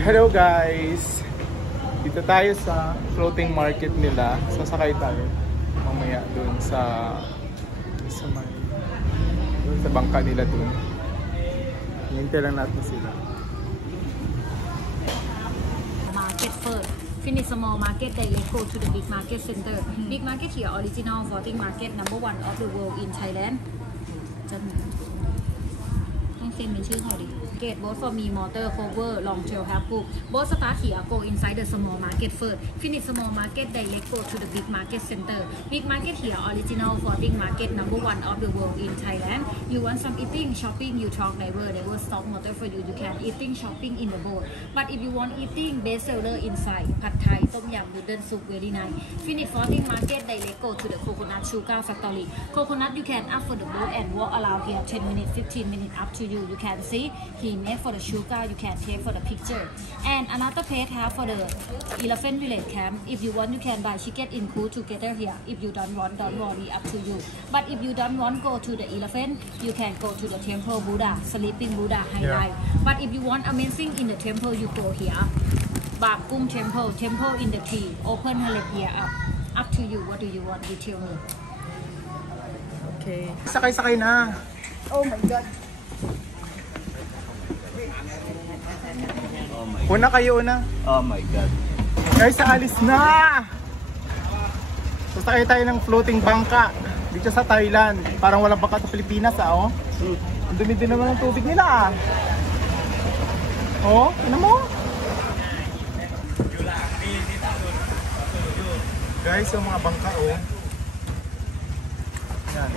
Hello guys! Dito tayo sa floating market nila. Sasakay tayo mamaya dun sa bangka nila dun. Hintay lang natin sila. Market first. Finish small market, direct go to the big market center. Big market here, original floating market, number 1 of the world in Thailand. ต้องเซ็นเป็นชื่อเขาดิ Gate both for me motor cover long tail have book. Both start here go inside the small market first. Finish small market, direct go to the big market center. Big market here, original floating market, number 1 of the world in Thailand. You want some eating, shopping, you talk driver, they will stop motor for you. You can eating, shopping in the boat. But if you want eating, best seller inside. Pad Thai, Tom Yum, noodle soup, very nice. Finish floating market, direct go to the coconut sugar factory. Coconut you can up for the boat and walk around here 10 minutes, 15 minutes up to you. You can see he made for the sugar, you can take for the picture. And another page have for the elephant village camp. If you want, you can buy chicken include together here. If you don't want, don't worry, up to you. But if you don't want go to the elephant, you can go to the temple Buddha, sleeping Buddha highlight. But if you want amazing in the temple, you go here. Bak Kum temple, temple in the tree, open halep here up to you. What do you want? You tell me. Okay. Sakay na. Oh my God. Una kayo una. Oh my God. Guys, alis na! Sasakay tayo ng floating bangka dito sa Thailand. Parang walang bangka sa Pilipinas oh. Ang dumi din naman ng tubig nila Oh, ano mo? Guys, yung mga bangka Yan.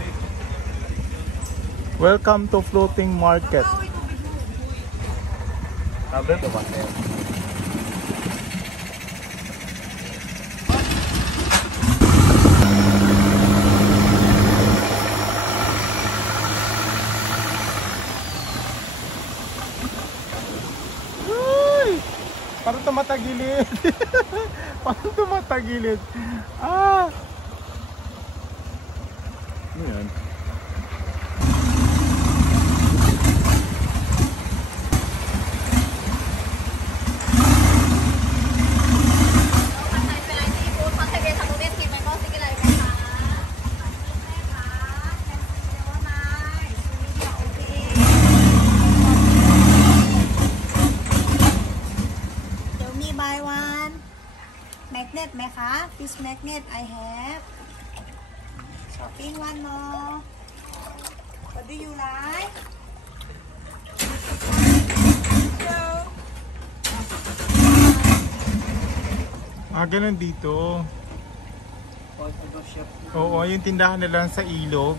Welcome to floating market. Sabi ko ba sa'yo? Parang tumatagilid. Parang tumatagilid. Ah! Ano yan? Magnet ไหมคะ Fish magnet I have shopping one more what do you like Ganun dito. Oo, yung tindahan nila sa ilog.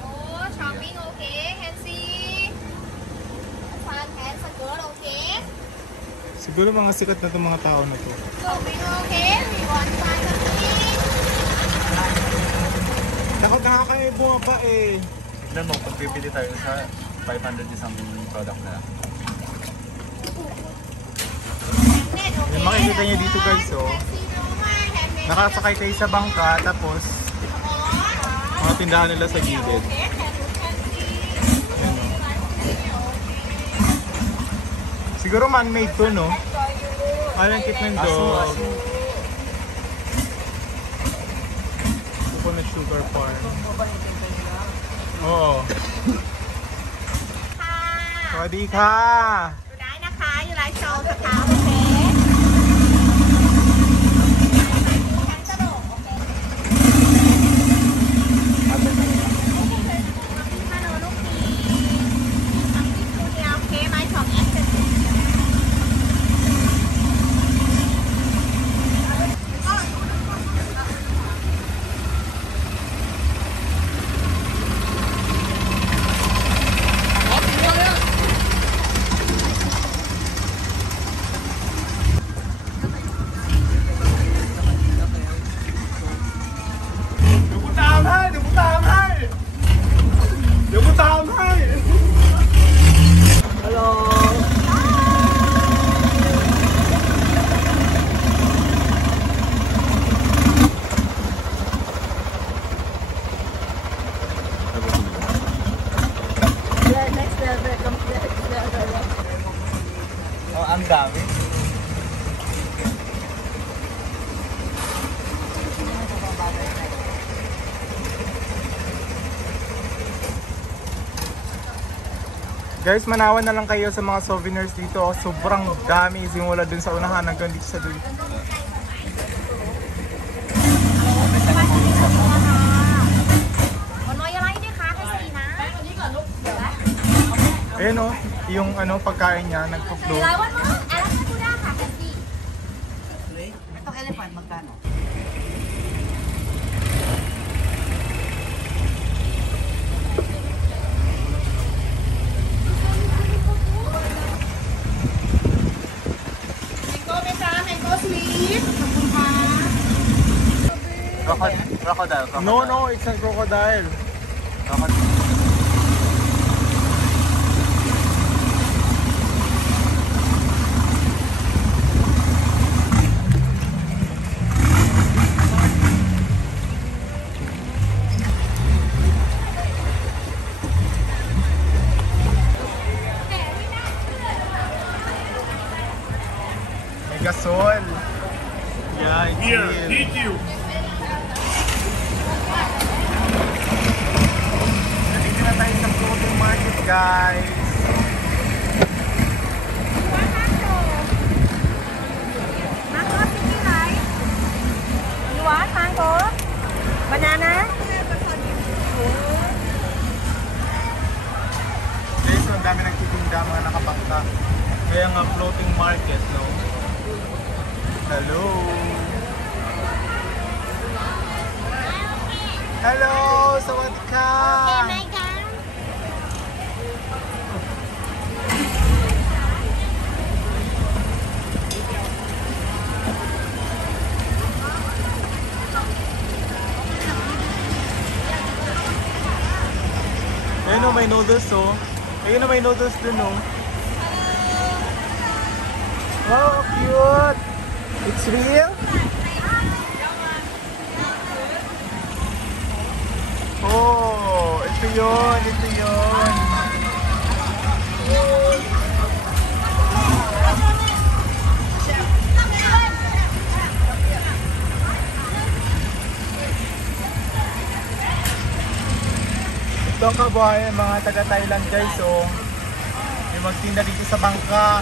Oh, shopping okay can see fan can skirt okay Siguro mga sikat na itong mga tao na to. shopping okay we want buy something Takot na kayo bumaba Tignan mo, kung pipili tayo sa 500 isang product na lang. magnet okay Yung makikita nyo dito guys nakasakay kayo sa bangka tapos mga tindahan nila sa gilid. Siguro man-made to, no? Alang kit ng dog. Coconut sugar farm. Oo. Sawadi ka! อยู่ได้นะคะอยู่ไลฟ์โชว์นะคะโอเคฉันกระโดดโอเคฮัลโหลลูกพีทำที่คูเดียวโอเคไม้ของแอคเซส Guys, manawan na lang kayo sa mga souvenirs dito. Sobrang dami. Simula dun sa unahan hanggang dito sa dun. Ayan o, yung pagkain niya, nagpo-float. Itong elephant, magkano? Crocodile. No, it's a crocodile. May gasol. Yeah, it's real. Eat you. Nandito na tayo sa floating market, guys. Banana? Guys, so ang dami nagtitinda, mga nakapangka. Kaya nga floating market, no? Hello! Hello! Sawadee ka! Ayun o, may noodles oh. Ayun o, may noodles dun oh. Wow, cute! It's real? Oh, ito yun, ito yun. Ito ang kabuhayan mga taga-Thailand guys, oh. Yung magtinda dito sa bangka.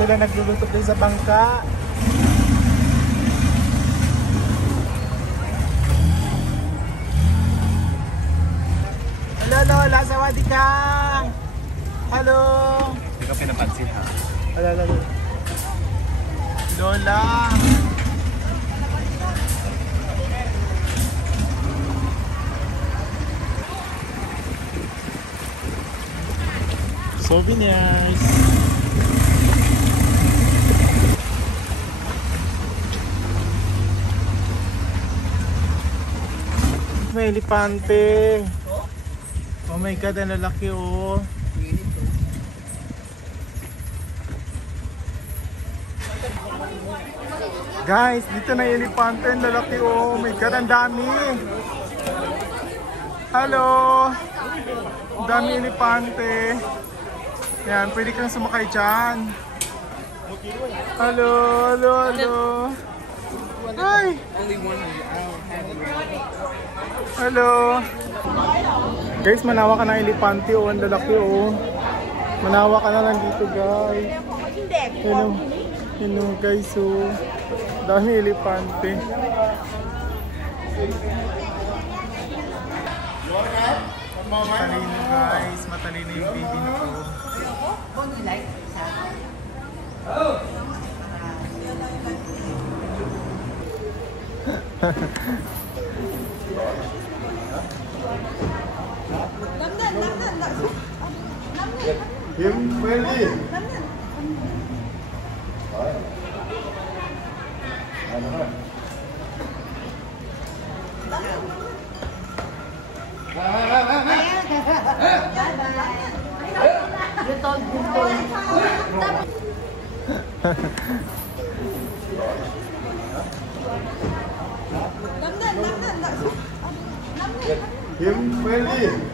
Sila nagluluto din sa bangka. Hello Lola, sawadee ka. Hello. Hindi ka pinapansin ha? Hello. Lola. Souvenirs. May elepante. Oh my god, ang lalaki oh. Guys, dito na yung elepante, ang lalaki oh. Oh my god, ang dami. Hello. Ang dami elepante. Yan, pwede kang sumakay dyan. Hello. Hi. Hello. Guys, manawa ka ng elepante oh, ang lalaki oh. Manawa ka na lang dito guys. Hello guys oh. Dami elepante. Matalino guys, matalino yung baby nito. Him Wendy. Him Wendy.